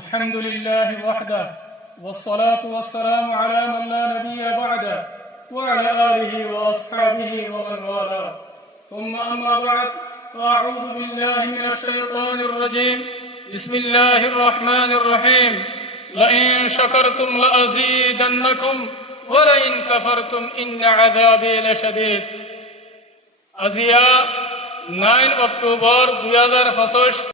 الحمد لله وحده والصلاة والسلام على من لا نبي بعده وعلى آله وأصحابه ومن والاه ثم أما بعد فأعوذ بالله من الشيطان الرجيم بسم الله الرحمن الرحيم لئن شكرتم لأزيدنكم ولئن كفرتم إن عذابي لشديد আজিয়া 9 October 2025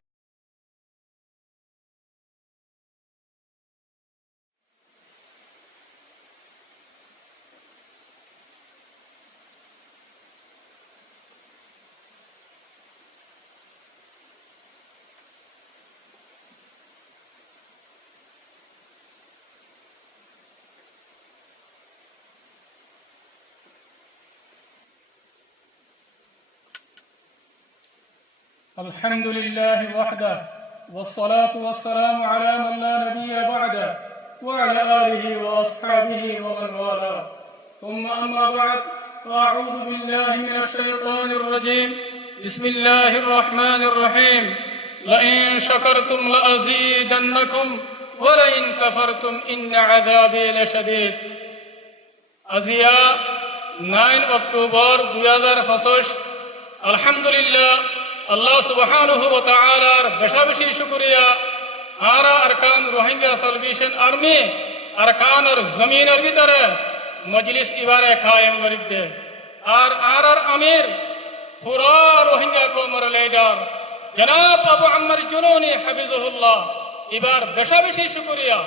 الحمد لله وحده والصلاة والسلام على من لا نبي بعده وعلى آله وأصحابه ومن والاه ثم أما بعد فأعوذ بالله من الشيطان الرجيم بسم الله الرحمن الرحيم لئن شكرتم لأزيدنكم ولئن كفرتم إن عذابي لشديد আজিয়া 9 October 2025 আলহামদুলিল্লাহ আল্লাহ সুবহানাহু ওয়া তাআলার বেশি শুকরিয়া আরা আরকান রোহিঙ্গা সালভেশন আর্মি আরকানের জমিনের ভিতরে মজলিস ইবারে কায়েম করিতে আর আরার আমির পুরা রোহিঙ্গা কওমের লিডার জনাব আবু আম্মার জুনুনি হাফিজাহুল্লাহ এবার বেশি শুকরিয়া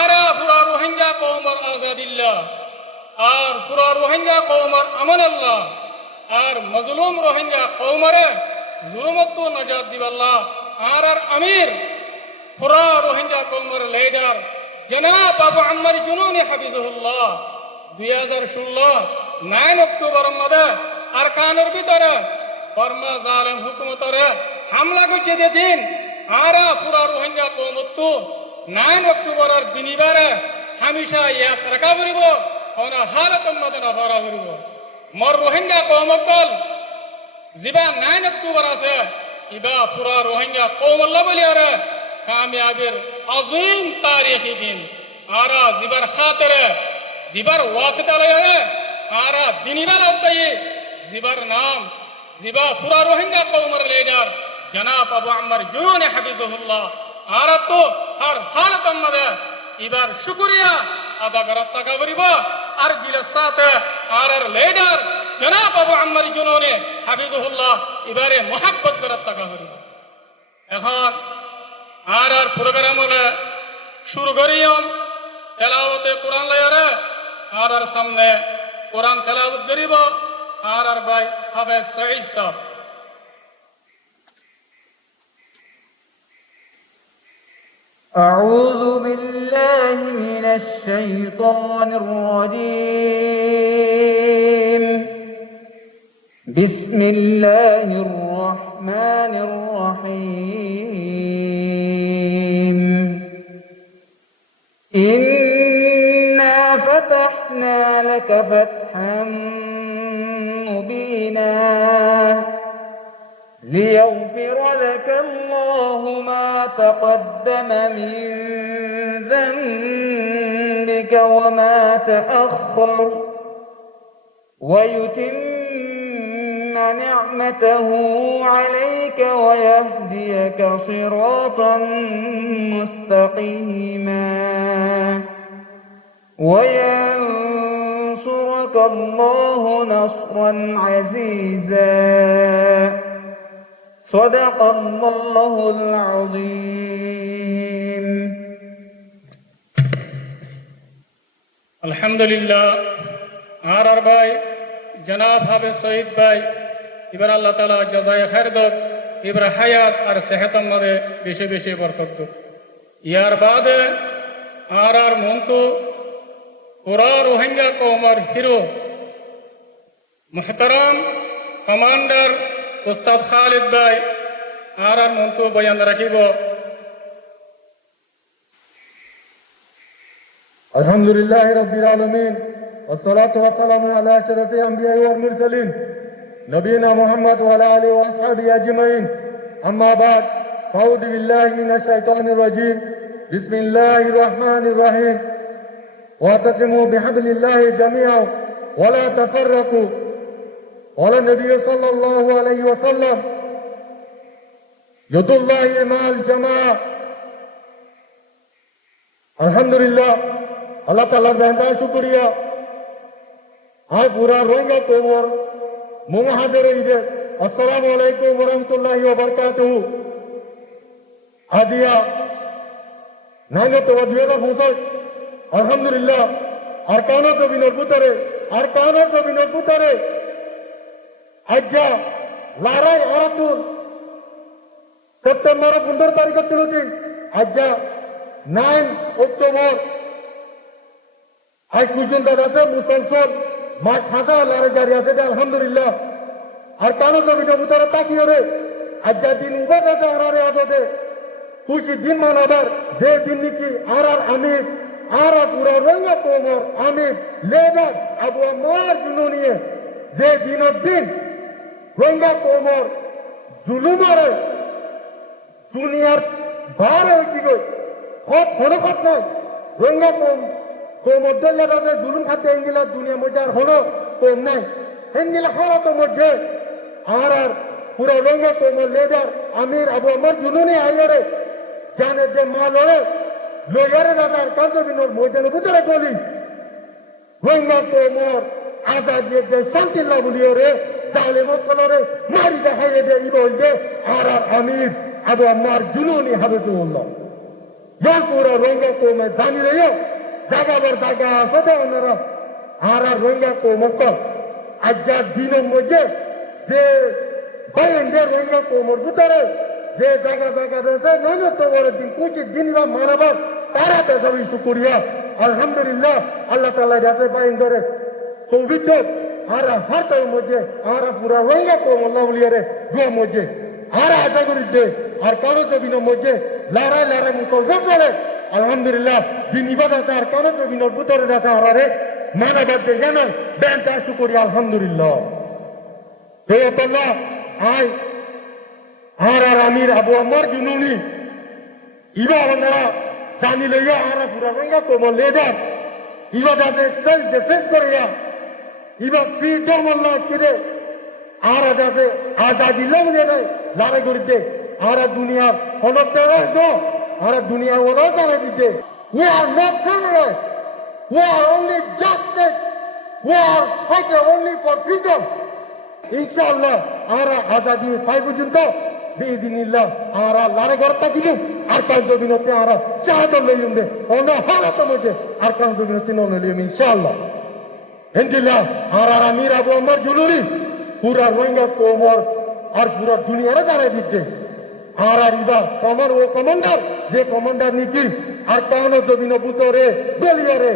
আরা পুরা রোহিঙ্গা কওমের আজাদিল্লাহ আর পুরা রোহিঙ্গা কওমের আমানাল্লাহ আর মজলুম রোহিঙ্গা কওমরে জুলুমত নাজাত দিবাল্লাহ আর আমির পুরা রোহিঙ্গা কওমের লিডার জনাব আবু আম্মার জুনুনি হাফিজাহুল্লাহ 2016 9 অক্টোবর মধ্যে আরকানের ভিতরে বর্মা জালেম হুকুমতরে হামলা করছে দিন আর পুরা রোহিঙ্গা কওমত 9 অক্টোবরের দিনিবারে হামেশা ইয়াদ রাখা করিব কোন হালাতের মধ্যে নফরা করিব মোর রোহিঙ্গা কওমকল জিবা 9 অক্টোবর আছে ইবা পুরা রোহিঙ্গা কওমল্লা বলিয়ারে কামিয়াবির আযীম তারিখি দিন আরা জিবার খাতিরে জিবার ওয়াসিতা লয়ারে আরা দিনিবার আওতায়ে জিবার নাম জিবা পুরা রোহিঙ্গা কওমের লিডার জনাব আবু আম্মার জুনুনি হাফিজাহুল্লাহ আরা তো হর হালাতের মধ্যে এবার শুকরিয়া আদা করার টাকা করিব আর দিলের সাথে আর লিডার জনাব আবু আম্মার জুনুনি হাফিজাহুল্লাহ এবারে মোহাব্বত করার টাকা করিব এখন আর প্রোগ্রাম হলে শুরু করিয়ম তেলাওয়াতে কোরআন লয়ারে আর সামনে কোরআন তেলাওয়াত করিব আর ভাই হাফেজ সঈদ সাহেব أعوذ بالله من الشيطان الرجيم بسم الله الرحمن الرحيم إنا فتحنا لك فتحا مبينا ليغفر لك الله ما تقدم من ذنبك وما تأخر ويتم نعمته عليك ويهديك صراطا مستقيما وينصرك الله نصرا عزيزا صدق الله العظيم আলহামদুলিল্লাহ আর ভাই জনাব হাফেজ সঈদ ভাই এবার আল্লাহ তাআলা জাযায়ে খায়ের দাও এবার হায়াত আর সেহতের মধ্যে বেশি বরকত দাও ইয়ার বাদে আর মন্তু পুরা রোহিঙ্গা কওমের হিরো মুহতারাম কমান্ডার উস্তাদ খালিদ ভাই আর মন্তু বয়ান রাখিব আলহামদুলিল্লাহ রাব্বিল আলামিন والصلاة والسلام على أشرف الأنبياء والمرسلين نبينا محمد وعلى آله وأصحابه أجمعين أما بعد أعوذ بالله من الشيطان الرجيم بسم الله الرحمن الرحيم واعتصموا بحبل الله جميعا ولا تفرقوا قال النبي صلى الله عليه وسلم يد الله مع الجماعة الحمد لله Allah Ta'ala benda syukuriya hai pura rohingya komor muhadir ide assalamu alaikum warahmatullahi wabarakatuh adiya nane to adiyada phusai alhamdulillah arkana to binor putare ajja larai aratur September 15 তারিখ তিলতি ajja 9 October আজ পর্যন্ত আছে মুসলসল মাস হাসা লারে জারি আছে আলহামদুলিল্লাহ আর কেন জমিন ভিতরে তাকিয়ে রে আজ যা দিন উবার আছে আরে আজতে খুশি দিন মানাবার যে দিন নাকি আর আমির আর পুরা রঙা কোমর আমির লেবার আবু আমার জন্য নিয়ে যে দিনের দিন রঙা কোমর জুলুমারে দুনিয়ার ভারে হয়েছি গই হত নাই রঙা কোমর দলে রাজে জুলুম খাতে এঙ্গিলা দুনিয়া মধ্যে আর হলো কম নাই এঙ্গিলা হলো তো মধ্যে আর পুরো রঙা কোমর লেডার আমির আবু আমার জুনুনি আইরে জানে যে মা লয়ারে রাজার কাজবিনোর ময়দানে ভিতরে গলি রঙা কোমর আজাদ যে শান্তি লাভলিও রে জালেমত কলরে মারি দেখাইয়ে দে ইবল দে আর আমির আবু আমার জুনুনি হাবিবুল্লাহ ইয়া পুরো রঙা কোমর জানি রে জাগাবার জায়গা আছে তো ওনারা আর রোহিঙ্গা কোমর আজ্জা দিনের মধ্যে যে বাইন্ডের রোহিঙ্গা কোমর ভিতরে যে জায়গা রয়েছে নয় তো বড় দিন কুচিত দিন বা মানাবার তারা তো সবই শুকুরিয়া আলহামদুলিল্লাহ আল্লাহ তাআলা যাতে বাইন্ডরে পবিত্র আর হাতের মধ্যে আর পুরা রোহিঙ্গা কোমর লাউলিয়ারে দুয়া মধ্যে আর আশা করি দে আর কারো জমিনের মধ্যে লড়াই মুসলমান চলে alhamdulillah din ibadah sar kana to binor putore da sarare mana badde janan benta shukuri alhamdulillah he Allah ai ar amir abu amar jununi ibadana jani leya ara pura ranga ko leda ibadah se self defense koreya iba freedom Allah chire ara jase azadi lagne nai lare gorite ara duniya honokte asdo আর দুনিয়া ওরা জানা দিতে we are not terrorists we are only justice we are fighting only for freedom ইনশাআল্লাহ আর আজাদি পাই পর্যন্ত বিইদিনিল্লাহ আর লারে গরতা দিলু আর কাজ জবিনতে আর শাহাদত লইউমবে ওনা হারাত মজে আর কাজ জবিনতে নন লইউম ইনশাআল্লাহ ইনশাআল্লাহ আর আমির আবু আমার জুলুরি পুরা রোহিঙ্গা কোমর আর পুরা দুনিয়ারে জানা দিতে আর ইবা কমার ও কমান্ডার যে কমান্ডার নিকি আর কানো জমিন বুতরে দলিয়ারে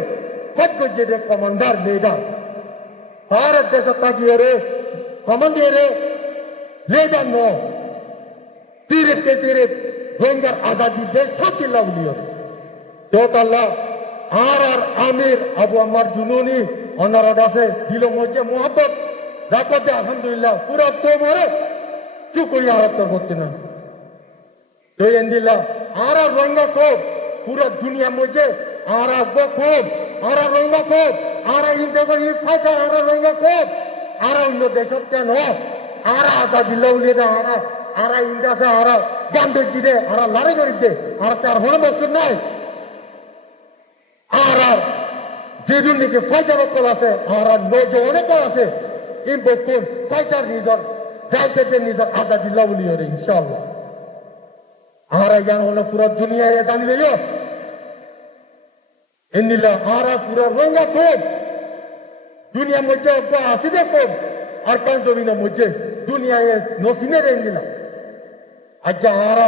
হজ্জে যে কমান্ডার লেডার ভারত দেশ তাকিয়ে রে কমান্ডারে লেডার ন সিরিপ রোহিঙ্গার আজাদি দেশ শান্তি লাউলিও তো আল্লাহ আর আমির আবু আমার জুনুনি অনারা দাসে দিল মধ্যে মোহাম্মত রাখতে আলহামদুলিল্লাহ পুরা কোমরে চুকুরি আরত করতে না তো এন্দিল্লাহ আর রোহিঙ্গা কোপ পুরা দুনিয়া মধ্যে আর কোপ আর রোহিঙ্গা কোপ আর ইন্ডিয়া ফাইটা আর রোহিঙ্গা কোপ আর অন্য দেশত কেন আর আজাদিল্লাহ উলিয়ে আর ইন্ডিয়া আর গান্ধীজি দে আর লড়াই করি দে আর তার হলো মকসুদ নাই আর যেদিন নাকি ফাইটার কল আছে আর নজওয়ানে কল আছে এই বকুন ফাইটার নিজর যাইতে নিজর আজাদিল্লাহ উলিয়ে রে ইনশাআল্লাহ আর জ্ঞান হলো পুরা দুনিয়ায় জানি লইও এন্দিলা আর পুরা রোহিঙ্গা কোপ দুনিয়ার মধ্যে আছে দে কোপ আর কান জমিনের মধ্যে দুনিয়ায় নসিনে এন্দিলা আচ্ছা আর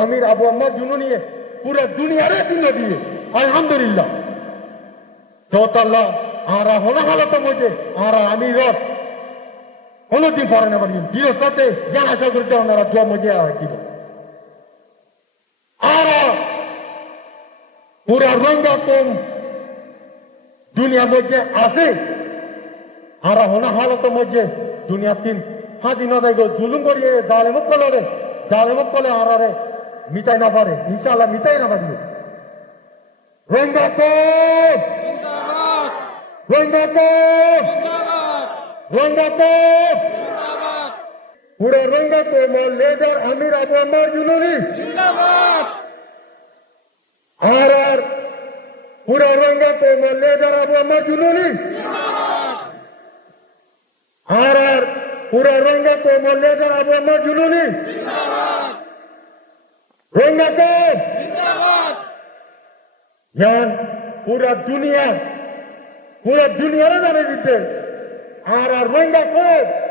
আমির আবু আম্মার জুনুনি পুরা দুনিয়ারে দিন দিয়ে আলহামদুলিল্লাহ তোতাল্লাহ আর হলো হালত মধ্যে আর আমির কোনদিন পরে না পারি দিনের সাথে জ্ঞান আশা করতে ওনারা দোয়া মধ্যে কি আর পুরা রোহিঙ্গা কম দুনিয়ার মধ্যে আছে আর হনা হালত মধ্যে দুনিয়া তিন স্বাধীনতায় জুলুম করিয়ে জালেমত কলরে জালেমত তলে আরারে মিটাই না পারে ইনশাআল্লাহ মিটাই না পারবে রোহিঙ্গা কোড জিন্দাবাদ রোহিঙ্গা কোড জিন্দাবাদ রোহিঙ্গা কোড জিন্দাবাদ पूरा रंगा को लेडर अमीर अबू अमर जुनूनी जिंदाबाद आर पूरा रंगा को लेडर अबू अमर जुनूनी आर पूरा रंगा को लेडर अबू अमर जुनूनी रंगा को जिंदाबाद यान पूरा दुनिया ना जाने दीते आर रंगा को